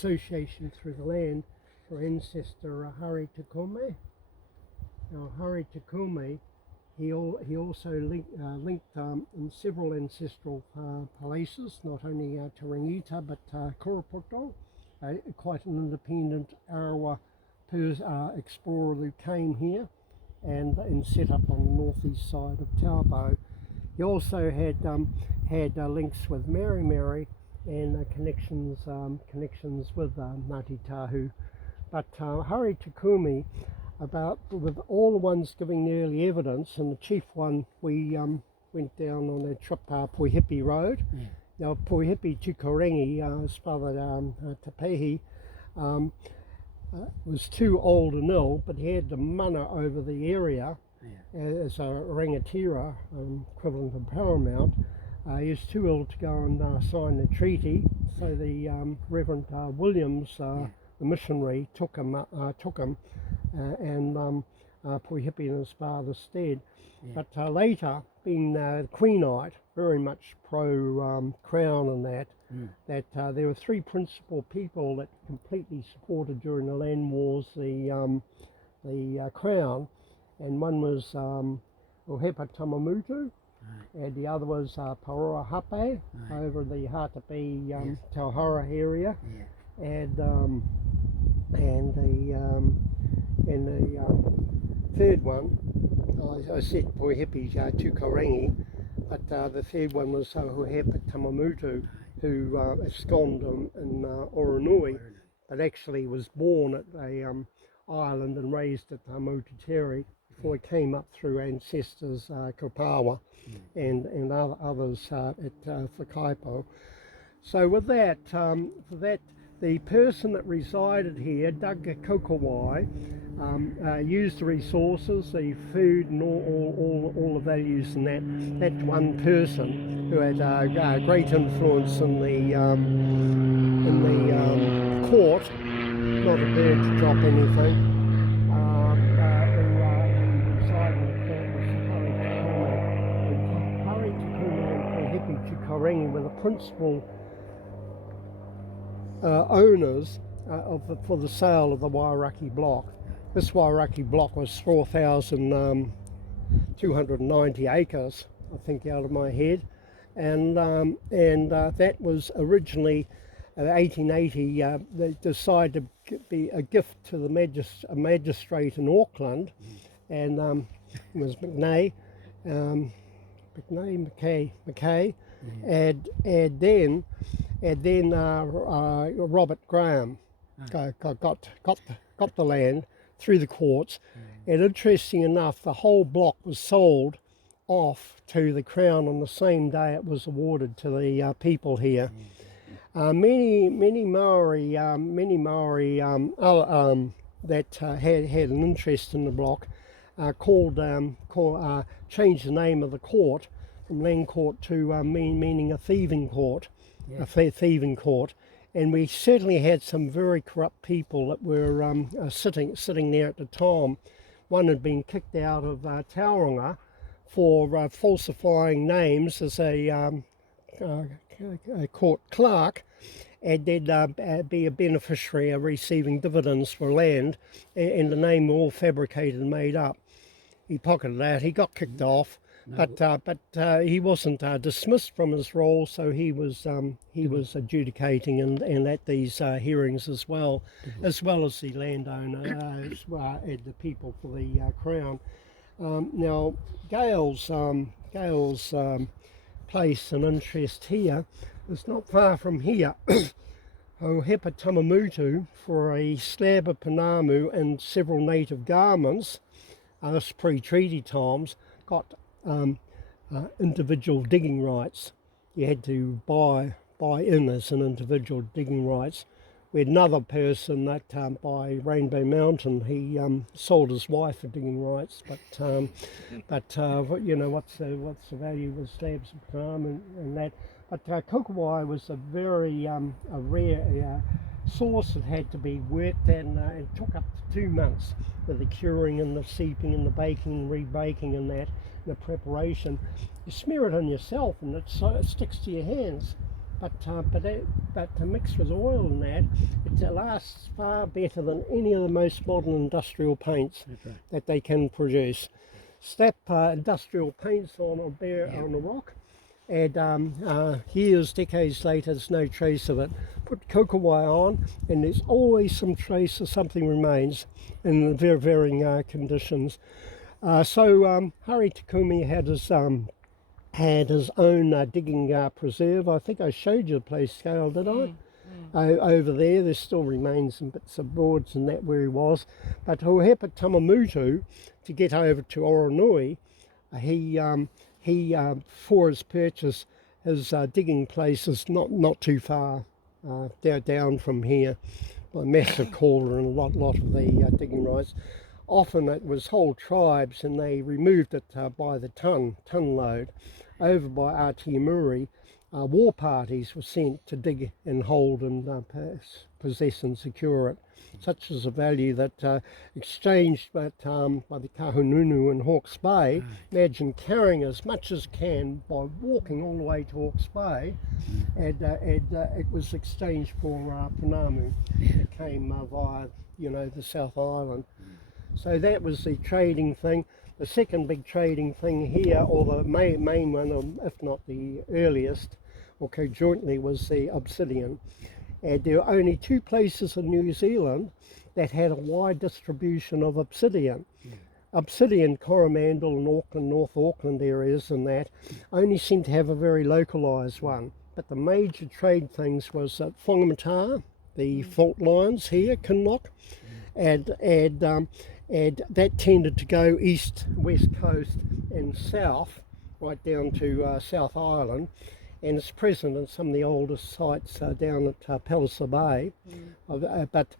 association through the land for ancestor Hari Tukume. Now Hari Tukume, he also linked in several ancestral places, not only Te Rangita but Koropoto, quite an independent Arawa explorer who came here and set up on the northeast side of Taupo. He also had links with Mary and connections with Ngāti Tahu. But Hari Tukume, with all the ones giving the early evidence, and the chief one, we went down on a trip Poihipi Road. Yeah. Now Poihipi Tukorangi, his father Tapehi, was too old and ill, but he had the mana over the area. Yeah. As a rangatira, equivalent of paramount. He was too ill to go and sign the treaty, so the Reverend Williams, the missionary, took him and Poihipi in his father's stead. Yeah. But later, being Queenite, very much pro-Crown and that there were three principal people that completely supported during the land wars the Crown, and one was Ohepa Tamamutu, and the other was Paroa Hape over the Hatapi Tauhara area, and the third one, I said Poihipi Tukorangi, but the third one was Ohepa Tamamutu, who absconded in Oronui, but actually was born at a island and raised at Motuteri before he came up through ancestors Kopawa and others at Whakaipo. So with that, the person that resided here, Doug Kokowai, used the resources, the food and all the values in that one person who had great influence in the court, not a bird to drop anything, who resided in the court was Hari Tukume and Poihipi Tukorangi were the principal owners for the sale of the Wairaki block. This Wairaki block was 4,290 acres, I think, out of my head, and that was originally 1880. They decided to be a gift to the magistrate in Auckland, and it was McKay, and then Robert Graham got the land through the courts, and interesting enough, the whole block was sold off to the Crown on the same day it was awarded to the people here. Many Maori that had an interest in the block changed the name of the court from land court to meaning a thieving court, a thieving court. And we certainly had some very corrupt people that were sitting there at the time. One had been kicked out of Tauranga for falsifying names as a court clerk, and then be a beneficiary of receiving dividends for land, and the name all fabricated and made up. He pocketed that. He got kicked off. But he wasn't dismissed from his role, so he was adjudicating and at these hearings as well as the landowner and the people for the Crown. Now Gail's place and interest here is not far from here. Ohepa Tamamutu, for a slab of Panamu and several native garments, this pre-treaty times, got individual digging rights. You had to buy in as an individual digging rights. We had another person that by Rainbow Mountain, he sold his wife for digging rights, but you know, what's the value of slabs of Panamu and that. But Kokowai was a very a rare source that had to be worked, and it took up to 2 months with the curing and the seeping and the baking and rebaking and that, the preparation. You smear it on yourself and it sticks to your hands. but mixed with oil and that, it lasts far better than any of the most modern industrial paints that they can produce. Slap industrial paints on a rock, and years, decades later, there's no trace of it. Put cocoa wire on, and there's always some trace of something remains in very varying conditions. So Hari Takumi had his own digging preserve. I think I showed you the place scale, did I? Over there still remains some bits of boards and that where he was. But Hohepa Tamamutu, to get over to Oronui, he for his purchase, his digging place is not too far down from here. A massive cauldron, a lot of the digging rights. Often it was whole tribes, and they removed it by the ton load. Over by Atiamuri, war parties were sent to dig and hold and possess and secure it. Such is a value that exchanged by the Kahununu in Hawke's Bay. Imagine carrying as much as can by walking all the way to Hawke's Bay, and it was exchanged for Panamu. It came via the South Island. So that was the trading thing. The second big trading thing here, or the main one, if not the earliest, or conjointly, was the obsidian. And there are only two places in New Zealand that had a wide distribution of obsidian. Obsidian, Coromandel and Auckland, North Auckland areas and that, only seem to have a very localised one. But the major trade things was at Whangamata, the fault lines here, Kinloch, and that tended to go east, west coast and south, right down to South Island, and it's present in some of the oldest sites down at Palliser Bay, but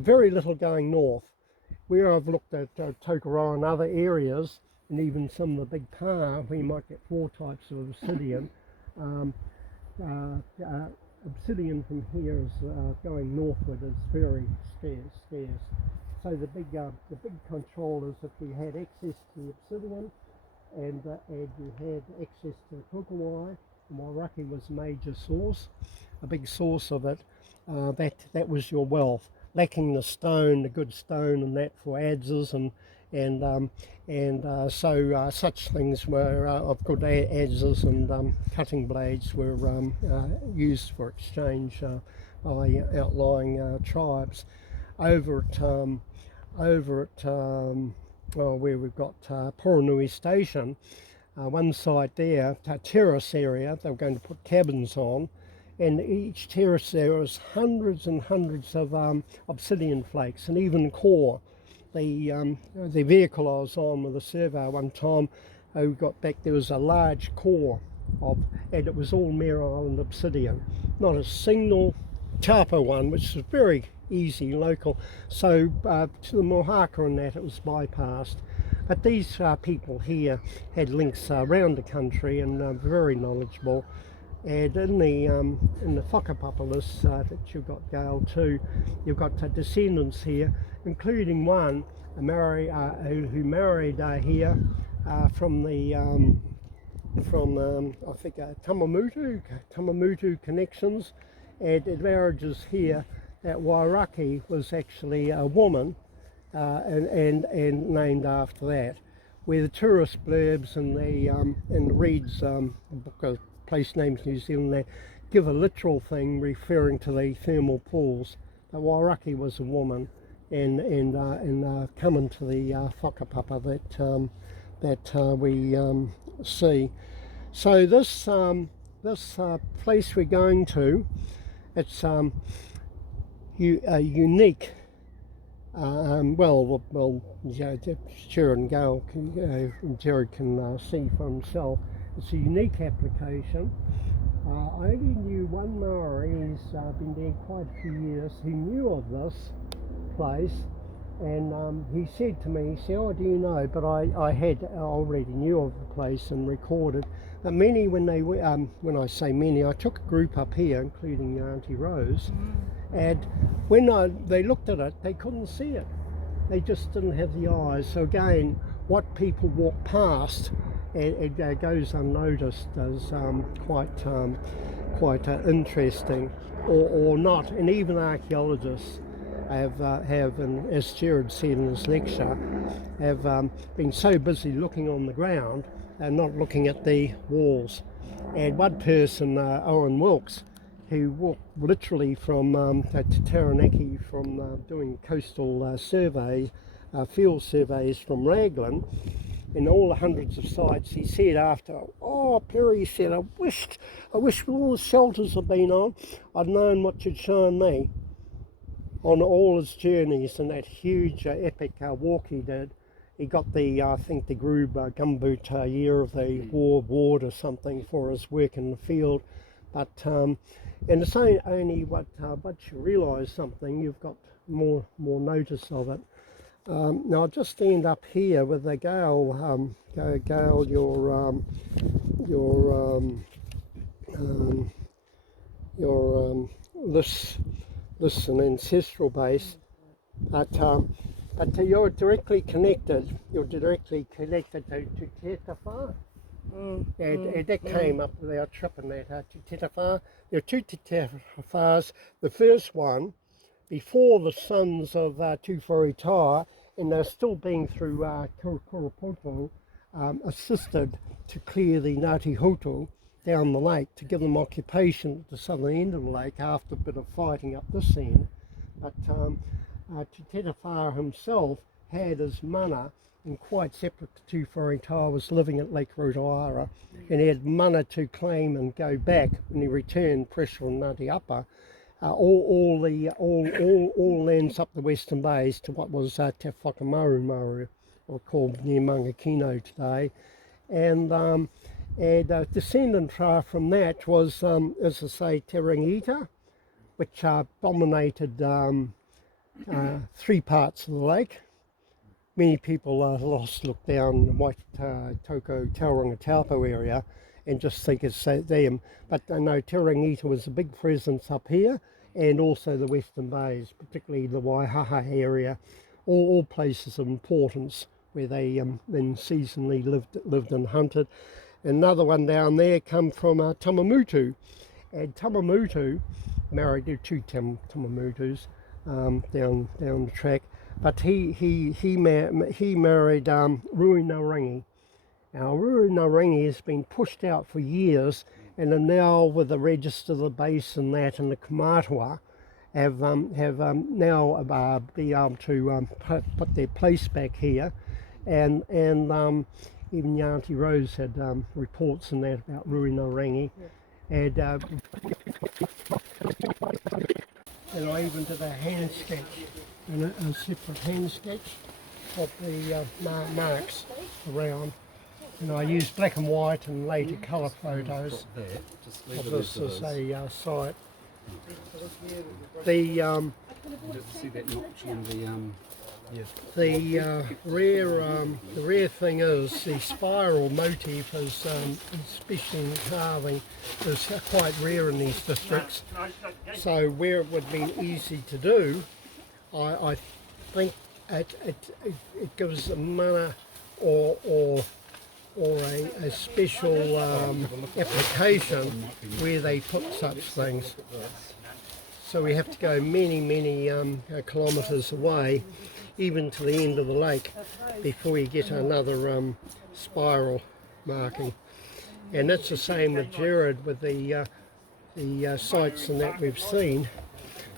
very little going north. Where I've looked at Tokoroa and other areas, and even some of the big pa, where you might get 4 types of obsidian, obsidian from here is going northward is very scarce. So the big control is if you had access to obsidian and you had access to cocoa wire, and Wairaki was a major source, a big source of it, that was your wealth. Lacking the stone, the good stone and that for adzes and so such things were of good adzes and cutting blades were used for exchange by outlying tribes. Over at where we've got Poronui Station, one site there, terrace area, they were going to put cabins on, and each terrace there was hundreds and hundreds of obsidian flakes and even core. The vehicle I was on with a surveyor one time, we got back, there was a large core and it was all Mare Island obsidian, not a single tapa one, which is very easy local. So to the Mohaka and that, it was bypassed. But these people here had links around the country and very knowledgeable. And in the whakapapa list that you've got, Gail, too, you've got descendants here, including one who married here from I think Tamamutu connections, and it marriages here that Wairaki was actually a woman and named after that. Where the tourist blurbs and the Reed's book of place names New Zealand, they give a literal thing referring to the thermal pools. But Wairaki was a woman, and coming to the whakapapa that we see. So this place we're going to, it's a unique. Stuart and Gail Jared can see for himself. It's a unique application. I only knew one Maori who's been there quite a few years who knew of this place, and he said to me, "Oh, do you know?" But I already knew of the place and recorded. But many, when I say many, I took a group up here, including Auntie Rose, and when they looked at it, they couldn't see it. They just didn't have the eyes. So again, what people walk past it goes unnoticed as quite interesting, or not. And even archaeologists have, and as Jared said in his lecture, have been so busy looking on the ground and not looking at the walls. And one person, Owen Wilkes, who walked literally from to Taranaki from doing coastal surveys, field surveys from Raglan, in all the hundreds of sites, he said after, "Oh, Perry," said, I wish with all the shelters I've been on, I'd known what you'd shown me." On all his journeys and that huge epic walk he did, he got the, I think, the Grube Gumboot Year of the War Award or something for his work in the field. But and it's only what you realise something, you've got more notice of it. Now I'll just stand up here with the Gail, this an ancestral base, but you're directly connected. You're directly connected to Te Tawhara. And that came up with our trip in that Te Tawhara. There are two Te Tawharas. The first one, before the sons of TeWhare, and they're still being through Kurapoto, assisted to clear the Ngāti Hutu down the lake to give them occupation at the southern end of the lake after a bit of fighting up this end. But Te Tawhara himself had his mana, and quite separate to TeWhare, was living at Lake Rotoara, and he had mana to claim and go back when he returned pressure on Ngāti Apa. All lands up the Western Bays to what was Te Whakamaru, or called near Mangakino today, and a descendant from that was, as I say, Te Rangita, which dominated 3 parts of the lake. Many people look down the Waitoko Tauranga Taupo area and just think it's them. But no, Te Rangita was a big presence up here, and also the Western Bays, particularly the Waihaha area, all places of importance where they then seasonally lived and hunted. Another one down there come from Tamamutu, and Tamamutu married, there are 2 Tamamutus down the track, but he married Ruinarangi. Now Ruinarangi has been pushed out for years, and are now with the register of the base and that, and the Kamatua have now be able to put their place back here, and even Auntie Rose had reports in that about Ruinarangi, and I even did a hand sketch, and a separate hand sketch of the marks around. And I used black and white and later colour photos of this as a site. The rare thing is the spiral motif is, especially in carving, is quite rare in these districts. So where it would be easy to do, I think it gives a mana or a special application where they put such things. So we have to go many kilometres away, even to the end of the lake, before you get another spiral marking. And that's the same with Jared, with the sites and that we've seen,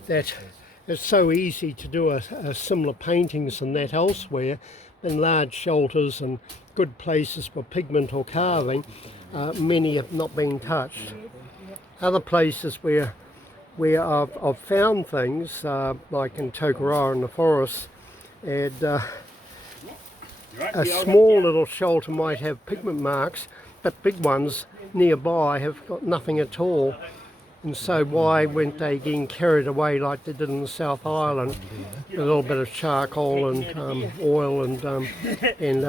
that it's so easy to do a similar paintings and that elsewhere in large shelters and good places for pigment or carving. Many have not been touched. Other places where I've found things, like in Tokoroa in the forest, and a small little shelter might have pigment marks, but big ones nearby have got nothing at all. And so why weren't they getting carried away like they did in the South Island? A little bit of charcoal and oil and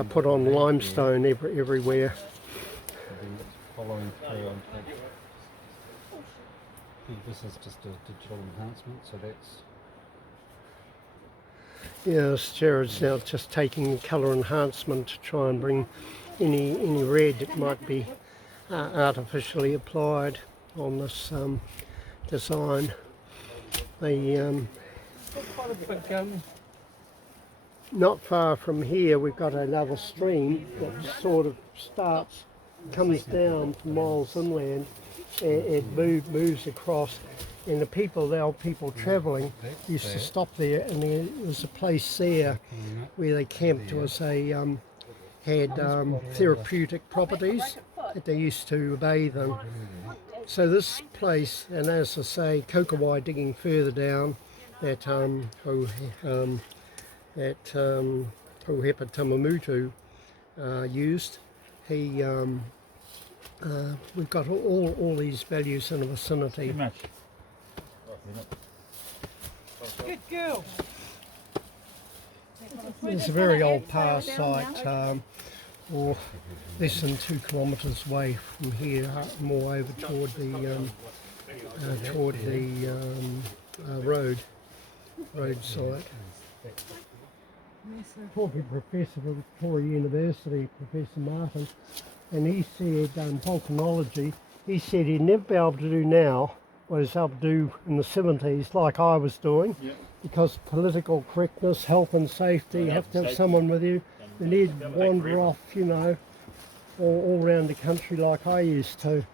put on limestone everywhere. This is just a digital enhancement, so that's... Yes, Jared's now just taking colour enhancement to try and bring any red that might be artificially applied on this design. Not far from here we've got another stream that sort of comes down from miles inland. It moves across, and the old people travelling used to stop there, and there was a place there where they camped. Had therapeutic properties that they used to bathe in. So this place, and as I say, Kokowai digging further down, that Hohepa Tamamutu used, we've got all these values in the vicinity. Good girl. It's a very old power site, or less than 2 kilometres away from here, more over toward the road site. Talking to a professor at Victoria University, Professor Martin, and he said volcanology, he said he'd never be able to do now what he was able to do in the 70s, like I was doing, because political correctness, health and safety, you have to have someone with you. You need to wander off, all around the country like I used to.